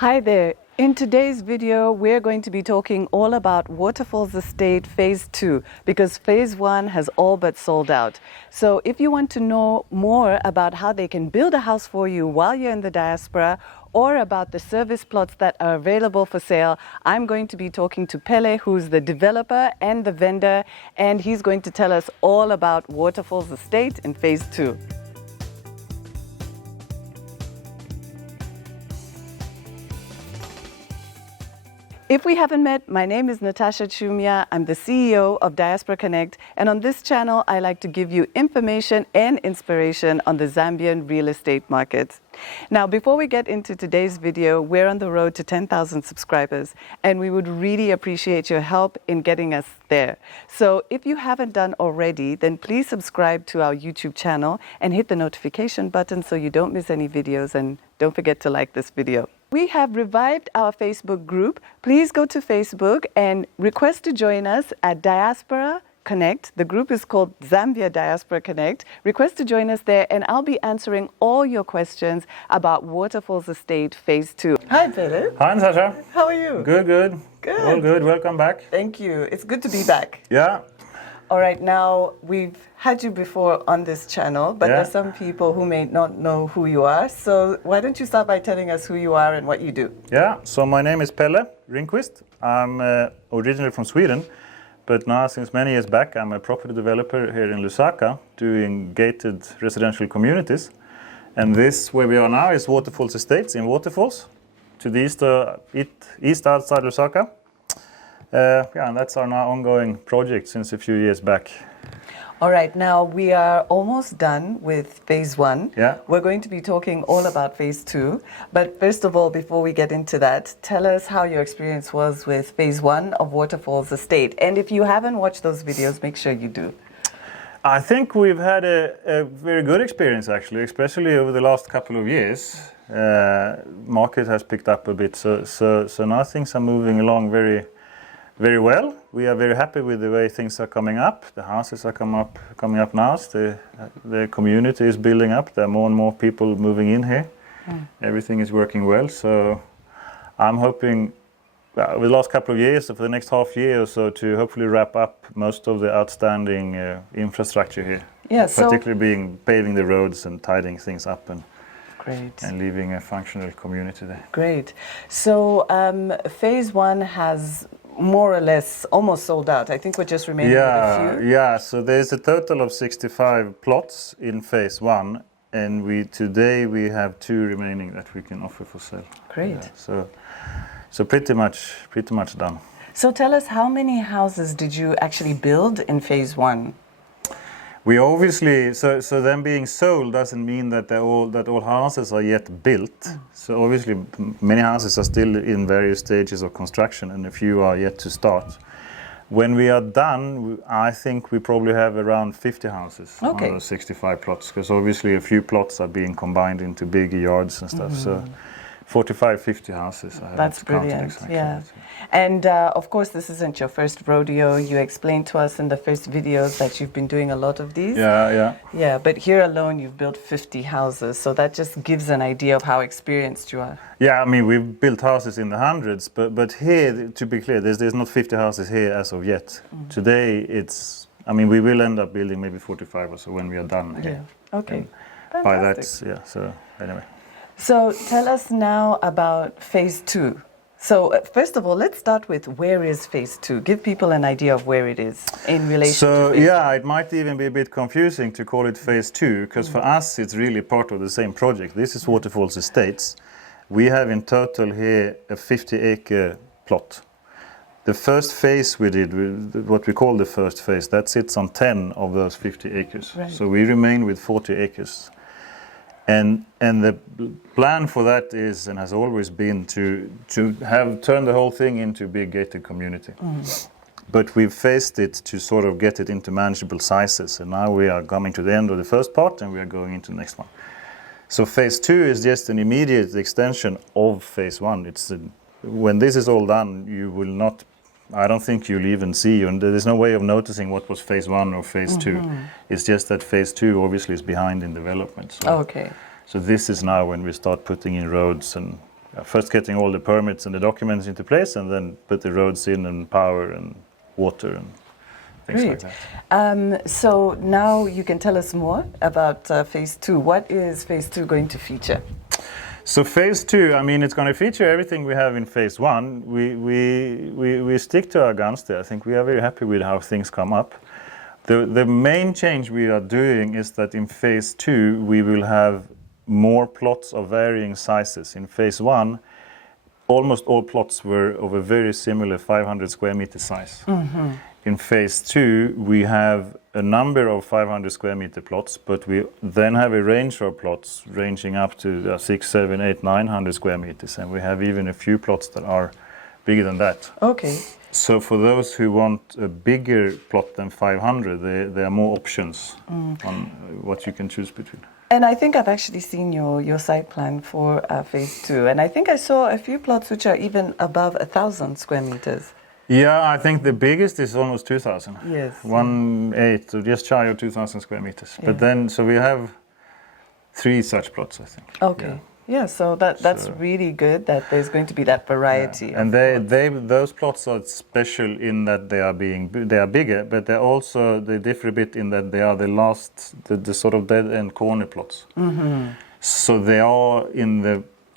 Hi there. In today's video, we're going to be talking all about Waterfalls Estate Phase 2 because Phase 1 has all but sold out. So if you want to know more about how they can build a house for you while you're in the diaspora or about the service plots that are available for sale, I'm going to be talking to Pele, who's the developer and the vendor, and he's going to tell us all about Waterfalls Estate in Phase 2. If we haven't met, my name is Natasha Chumia. I'm the CEO of Diaspora Connect, and on this channel, I like to give you information and inspiration on the Zambian real estate market. Now, before we get into today's video, we're on the road to 10,000 subscribers, and we would really appreciate your help in getting us there. So if you haven't done already, then please subscribe to our YouTube channel and hit the notification button so you don't miss any videos, and don't forget to like this video. We have revived our Facebook group. Please go to Facebook and request to join us at Diaspora Connect. The group is called Zambia Diaspora Connect. Request to join us there, and I'll be answering all your questions about Waterfalls Estate Phase 2. Hi, Philip. Hi, Natasha. How are you? Good, good. Good. All good. Welcome back. Thank you. It's good to be back. Yeah. All right, now we've had you before on this channel, but Yeah. there's some people who may not know who you are. So why don't you start by telling us who you are and what you do? Yeah. So my name is Pelle Ringqvist. I'm originally from Sweden, but now since many years back, I'm a property developer here in Lusaka doing gated residential communities. And this, where we are now, is Waterfalls Estates in Waterfalls to the east outside Lusaka. And that's our now ongoing project since a few years back. All right, now we are almost done with Phase 1. Yeah. We're going to be talking all about Phase 2. But first of all, before we get into that, tell us how your experience was with Phase 1 of Waterfalls Estate. And if you haven't watched those videos, make sure you do. I think we've had a very good experience actually, especially over the last couple of years. Market has picked up a bit, so now things are moving along very well. We are very happy with the way things are coming up. The houses are coming up now. The community is building up. There are more and more people moving in here. Everything is working well. So I'm hoping over the last couple of years, for the next half year or so, to hopefully wrap up most of the outstanding infrastructure here. Yeah, particularly paving the roads and tidying things up and leaving a functional community there. Great. So Phase 1 has more or less almost sold out. I think we're just remaining with a few. Yeah, so there's a total of 65 plots in Phase 1, and today we have 2 remaining that we can offer for sale. Great. So pretty much done. So tell us, how many houses did you actually build in Phase 1? We obviously, so them being sold doesn't mean that all houses are yet built. So obviously many houses are still in various stages of construction and a few are yet to start. When we are done, I think we probably have around 50 houses on those 65 plots, because obviously a few plots are being combined into bigger yards and stuff. So 45, 50 houses. That's brilliant, exactly. Yeah. And of course, this isn't your first rodeo. You explained to us in the first videos that you've been doing a lot of these. Yeah, but here alone, you've built 50 houses. So that just gives an idea of how experienced you are. Yeah, I mean, we've built houses in the hundreds, but here, to be clear, there's not 50 houses here as of yet. Today, we will end up building maybe 45 or so when we are done here. Yeah, okay. By that, so anyway. So tell us now about Phase 2. So first of all, let's start with where is Phase 2? Give people an idea of where it is in relation to Phase 2. It might even be a bit confusing to call it Phase 2, because for us it's really part of the same project. This is Waterfalls Estates. We have in total here a 50-acre plot. The first phase we did, what we call the first phase, that sits on 10 of those 50 acres. Right. So we remain with 40 acres. And the plan for that is, and has always been, to turn the whole thing into a big gated community. But we've phased it to sort of get it into manageable sizes, and now we are coming to the end of the first part and we are going into the next one. So Phase 2 is just an immediate extension of Phase 1. When this is all done, you will not, I don't think you'll even see, and there's no way of noticing what was Phase 1 or Phase 2. It's just that Phase 2 obviously is behind in development. So, okay. So this is now when we start putting in roads and first getting all the permits and the documents into place, and then put the roads in and power and water and things like that. So now you can tell us more about phase 2. What is phase 2 going to feature? So phase 2, I mean, it's going to feature everything we have in phase 1. We stick to our guns there. I think we are very happy with how things come up. The main change we are doing is that in phase 2 we will have more plots of varying sizes. In phase 1, almost all plots were of a very similar 500 square meter size. Mm-hmm. In phase 2 we have a number of 500 square meter plots, but we then have a range of plots ranging up to 6, 7, 8, 900 square meters, and we have even a few plots that are bigger than that. Okay. So for those who want a bigger plot than 500, there are more options on what you can choose between. And I think I've actually seen your site plan for phase 2, and I think I saw a few plots which are even above 1,000 square meters. Yeah, I think the biggest is almost 2,000. Yes. 1.8, so just shy of 2,000 square meters. Yeah. But then, so we have 3 such plots, I think. Okay. Yeah, so that's really good that there's going to be that variety. Yeah. And those plots are special in that they are bigger, but they differ a bit in that they are the sort of dead end corner plots. Mm-hmm. So they are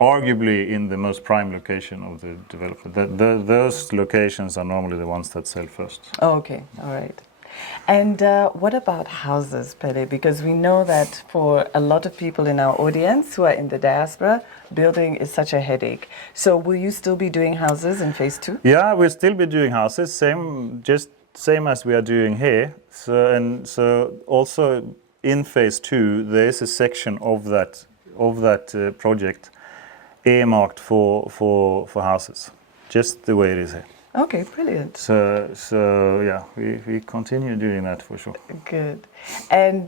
arguably in the most prime location of the development. Those locations are normally the ones that sell first. Oh, okay, all right. And what about houses, Pele? Because we know that for a lot of people in our audience who are in the diaspora, building is such a headache. So will you still be doing houses in phase 2? Yeah, we'll still be doing houses, same as we are doing here. So also in phase 2, there is a section of that project earmarked for houses, just the way it is here. Okay, brilliant. So yeah, we continue doing that for sure. Good. And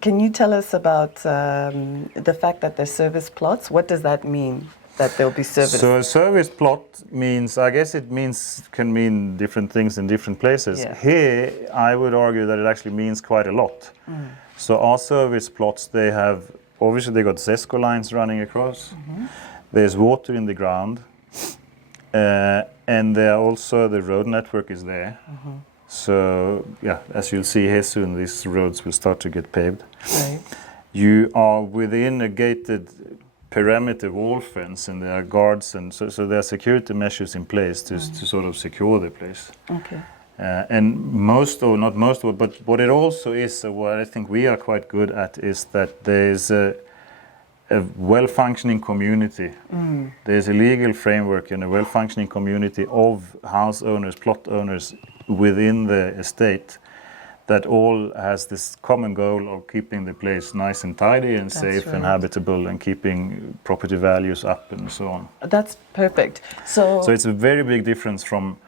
can you tell us about the fact that there's service plots? What does that mean, that there'll be service? So a service plot means, I guess can mean different things in different places. Yeah. Here, I would argue that it actually means quite a lot. Mm. So our service plots, obviously they got ZESCO lines running across. Mm-hmm. There's water in the ground. And there also the road network is there. Mm-hmm. So yeah, as you'll see here soon, these roads will start to get paved. Right. You are within a gated perimeter wall fence, and there are guards, and so there are security measures in place to sort of secure the place. Okay. And but what it also is, what I think we are quite good at, is that there's a well-functioning community. Mm. There's a legal framework and a well-functioning community of house owners, plot owners within the estate that all has this common goal of keeping the place nice and tidy and safe and habitable, and keeping property values up and so on. That's perfect. So it's a very big difference from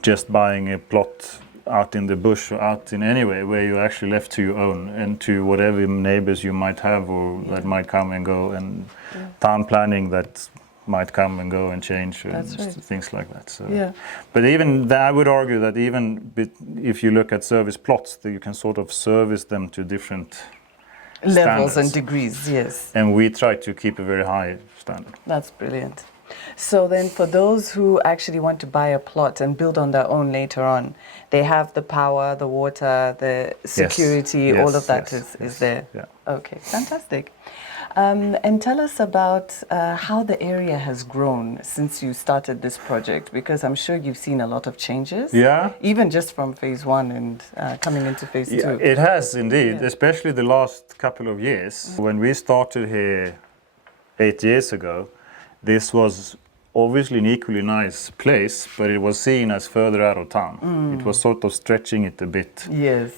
just buying a plot out in the bush or out in any way where you're actually left to your own, and to whatever neighbors you might have or that might come and go, and town planning that might come and go and change and things like that. So, but even I would argue that even if you look at service plots, that you can sort of service them to different levels standards and degrees. Yes. And we try to keep a very high standard. That's brilliant. So then for those who actually want to buy a plot and build on their own later on, they have the power, the water, the security, all of that is there. Yeah. Okay, fantastic. And tell us about how the area has grown since you started this project, because I'm sure you've seen a lot of changes. Yeah. Even just from phase 1 and coming into phase 2. It has indeed, especially the last couple of years. When we started here 8 years ago, this was obviously an equally nice place, but it was seen as further out of town. Mm. It was sort of stretching it a bit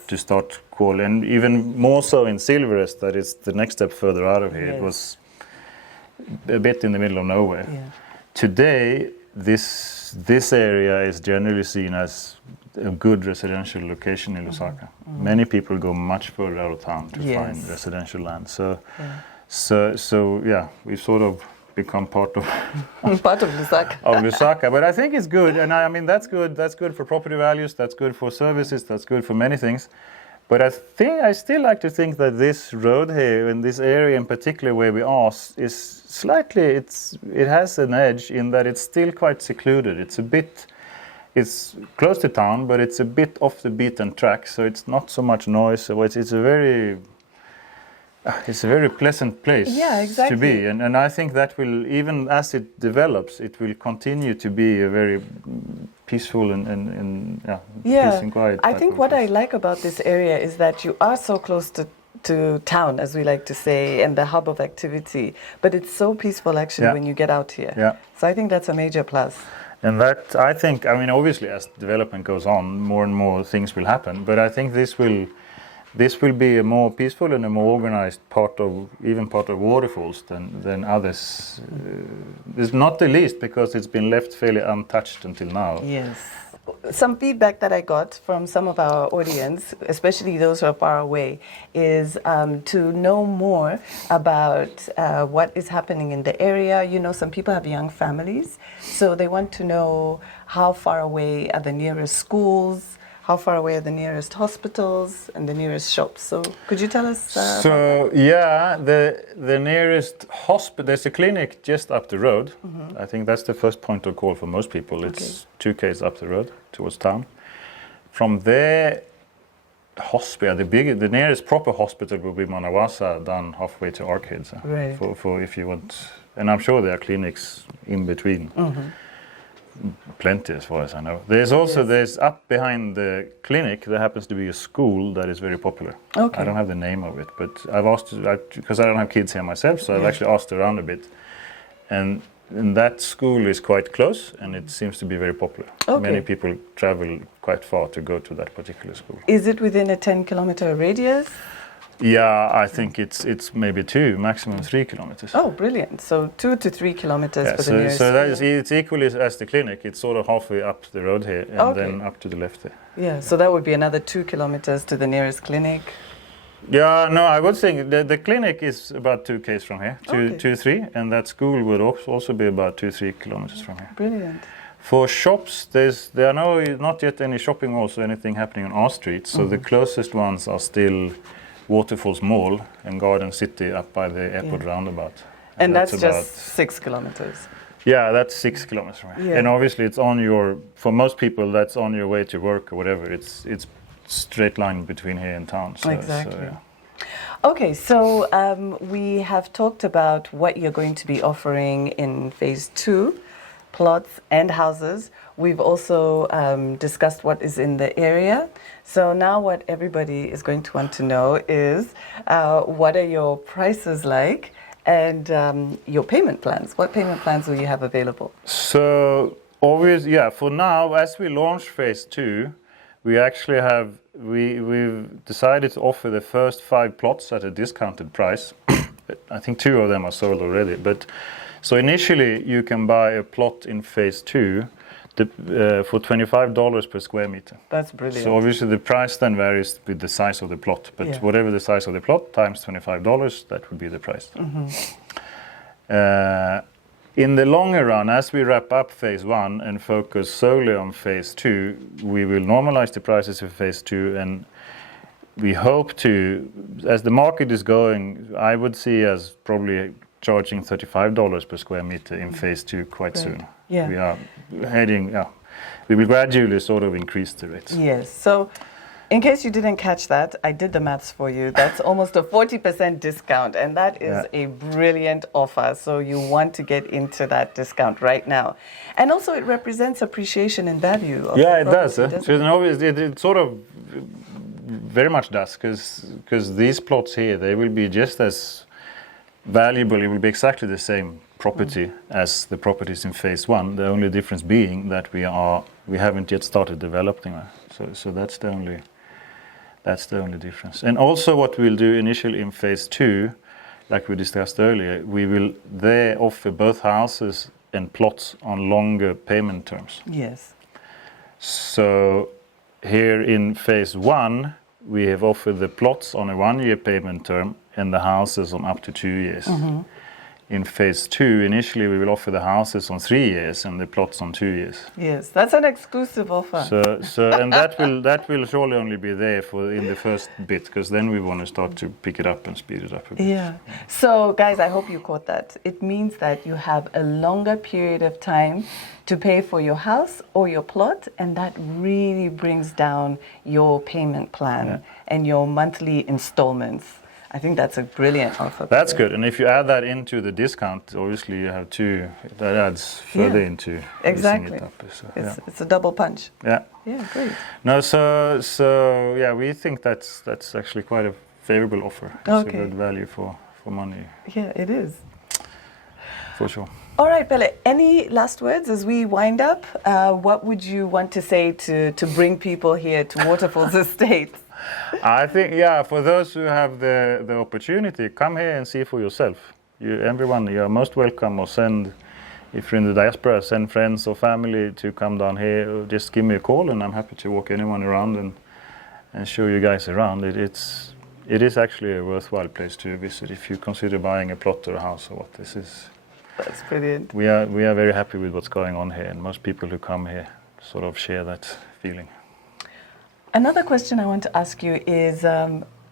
to start calling, and even more so in Silverest, that is the next step further out of here. Yes. It was a bit in the middle of nowhere. Yeah. Today, this area is generally seen as a good residential location in Lusaka. Mm. Many people go much further out of town to find residential land. So we sort of become part of Lusaka. Of Lusaka, but I think it's good, and I mean that's good. That's good for property values. That's good for services. That's good for many things. But I still like to think that this road here, in this area in particular where we are, is slightly, it has an edge in that it's still quite secluded. It's close to town, but it's a bit off the beaten track, so it's not so much noise. So it's a very pleasant place to be, and I think that will, even as it develops, it will continue to be a very peaceful and peace and quiet. I think what I like about this area is that you are so close to town, as we like to say, and the hub of activity, but it's so peaceful actually when you get out here. Yeah. So I think that's a major plus. And that, I think, I mean, obviously as development goes on, more and more things will happen, but I think this will be a more peaceful and a more organized part of Waterfalls than others. It's not the least because it's been left fairly untouched until now. Yes. Some feedback that I got from some of our audience, especially those who are far away, is to know more about what is happening in the area. You know, some people have young families, so they want to know how far away are the nearest schools, how far away are the nearest hospitals and the nearest shops. So could you tell us? The nearest hospital, there's a clinic just up the road. Mm-hmm. I think that's the first point of call for most people. It's 2 km up the road towards town. From there, the nearest proper hospital will be Manawasa, down halfway to Arcades. Right. For if you want, and I'm sure there are clinics in between. Mm-hmm. Plenty, as far as I know. There's up behind the clinic, there happens to be a school that is very popular. Okay. I don't have the name of it, but I've asked, because I don't have kids here myself, so I've actually asked around a bit. And that school is quite close, and it seems to be very popular. Okay. Many people travel quite far to go to that particular school. Is it within a 10-kilometer radius? Yeah, I think it's maybe 2, maximum 3 kilometers. Oh, brilliant. So 2 to 3 kilometers for the nearest so that is, it's equally as the clinic. It's sort of halfway up the road here and then up to the left there. Yeah, so that would be another 2 kilometers to the nearest clinic. Yeah, no, I would think the clinic is about 2 km from here, 3, and that school would also be about 2-3 kilometers from here. Brilliant. For shops, there are not yet any shopping malls or anything happening on our street, so the closest ones are still Waterfalls Mall and Garden City up by the airport roundabout. And that's just 6 kilometers. Yeah, that's 6 kilometers from here. Yeah. And obviously it's for most people, that's on your way to work or whatever. It's straight line between here and town. So, exactly. So, yeah. Okay, so we have talked about what you're going to be offering in phase 2, plots and houses. We've also discussed what is in the area. So now what everybody is going to want to know is what are your prices like and your payment plans? What payment plans will you have available? So for now, as we launch phase 2, we actually we've decided to offer the first 5 plots at a discounted price. I think 2 of them are sold already. But so initially you can buy a plot in phase 2 for $25 per square meter. That's brilliant. So obviously the price then varies with the size of the plot, but whatever the size of the plot times $25, that would be the price. Mm-hmm. In the longer run, as we wrap up phase 1 and focus solely on phase 2, we will normalize the prices for phase 2, and we hope to, as the market is going, I would see as probably charging $35 per square meter in phase 2 quite soon. Yeah. We are heading, we will gradually sort of increase the rates. Yes, so in case you didn't catch that, I did the maths for you. That's almost a 40% discount, and that is a brilliant offer. So you want to get into that discount right now. And also it represents appreciation and value. It does. It sort of very much does, because these plots here, they will be just as valuable. It will be exactly the same property as the properties in phase 1. The only difference being that we haven't yet started developing them. So that's the only difference. And also what we'll do initially in phase 2, like we discussed earlier, we will there offer both houses and plots on longer payment terms. Yes. So here in phase 1, we have offered the plots on a 1-year payment term and the houses on up to 2 years. Mm-hmm. in phase 2, initially we will offer the houses on 3 years and the plots on 2 years. Yes, that's an exclusive offer. So and that will surely only be there for in the first bit, because then we want to start to pick it up and speed it up a bit. Yeah. So guys, I hope you caught that. It means that you have a longer period of time to pay for your house or your plot, and that really brings down your payment plan and your monthly installments. I think that's a brilliant offer. That's good. And if you add that into the discount, obviously you have two, that adds further into exactly. it up. So, It's a double punch. Yeah. Yeah, great. No, so yeah, we think that's actually quite a favorable offer. It's a good value for money. Yeah, it is. For sure. All right, Pele, any last words as we wind up? What would you want to say to bring people here to Waterfalls Estate? I think, for those who have the opportunity, come here and see for yourself. Everyone, you're most welcome, or if you're in the diaspora, send friends or family to come down here. Or just give me a call and I'm happy to walk anyone around and show you guys around. It is actually a worthwhile place to visit if you consider buying a plot or a house or what. This is. That's brilliant. We are very happy with what's going on here, and most people who come here sort of share that feeling. Another question I want to ask you is,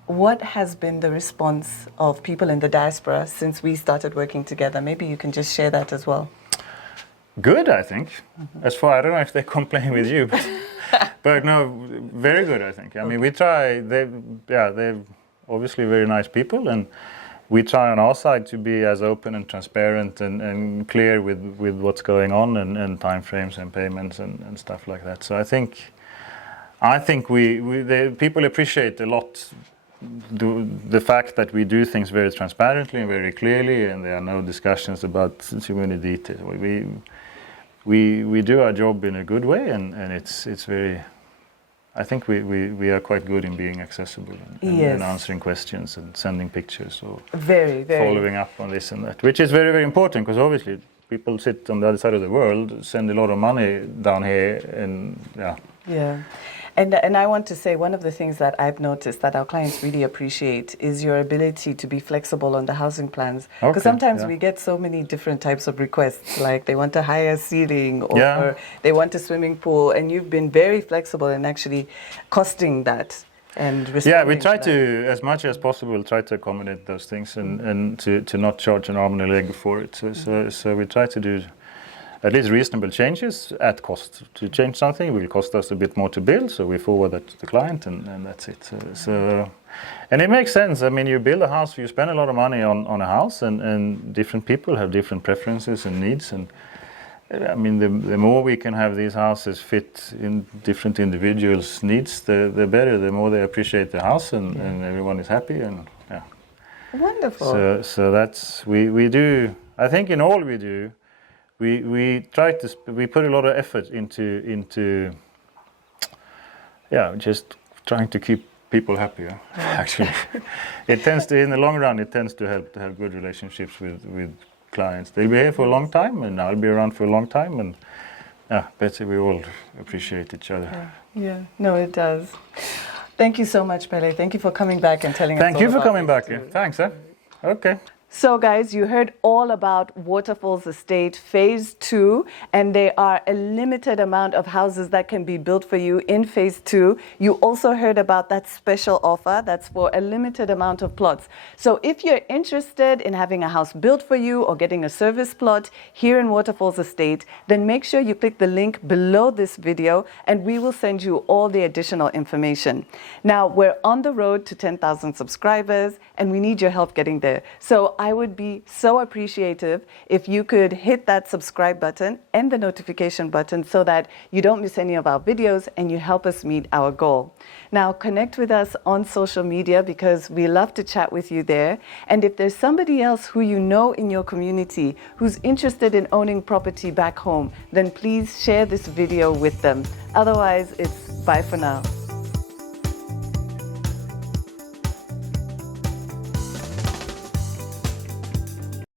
what has been the response of people in the diaspora since we started working together? Maybe you can just share that as well. Good, I think. As far, I don't know if they complain with you, but no, very good, I think. I mean, we try. They're obviously very nice people, and we try on our side to be as open and transparent and clear with what's going on and timeframes and payments and stuff like that. So I think people appreciate a lot the fact that we do things very transparently and very clearly, and there are no discussions about too many details. We do our job in a good way, and it's very. I think we are quite good in being accessible and answering questions and sending pictures or very following up on this and that, which is very, very important, because obviously people sit on the other side of the world, send a lot of money down here, and And I want to say, one of the things that I've noticed that our clients really appreciate is your ability to be flexible on the housing plans. Because sometimes we get so many different types of requests, like they want a higher ceiling or they want a swimming pool, and you've been very flexible in actually costing that and responding. Yeah, we try to, as much as possible, try to accommodate those things and to not charge an arm and a leg for it. So we try to do at least reasonable changes at cost. To change something will cost us a bit more to build, so we forward that to the client, and that's it. And it makes sense. I mean, you build a house, you spend a lot of money on a house, and different people have different preferences and needs. And I mean, the more we can have these houses fit in different individuals' needs, the better. The more they appreciate the house, and everyone is happy. And wonderful. So that's we do. I think in all we do. We try to we put a lot of effort into just trying to keep people happy. Actually, it tends to, in the long run, to help to have good relationships with clients. They'll be here for a long time, and I'll be around for a long time, and better we all appreciate each other. Yeah, no, it does. Thank you so much, Pele. Thank you for coming back and telling us. Thank you for coming back. Thanks. Okay. So guys, you heard all about Waterfalls Estate Phase 2, and there are a limited amount of houses that can be built for you in Phase 2. You also heard about that special offer that's for a limited amount of plots. So if you're interested in having a house built for you or getting a service plot here in Waterfalls Estate, then make sure you click the link below this video and we will send you all the additional information. Now, we're on the road to 10,000 subscribers and we need your help getting there. So I would be so appreciative if you could hit that subscribe button and the notification button so that you don't miss any of our videos and you help us meet our goal. Now, connect with us on social media because we love to chat with you there. And if there's somebody else who you know in your community who's interested in owning property back home, then please share this video with them. Otherwise, it's bye for now.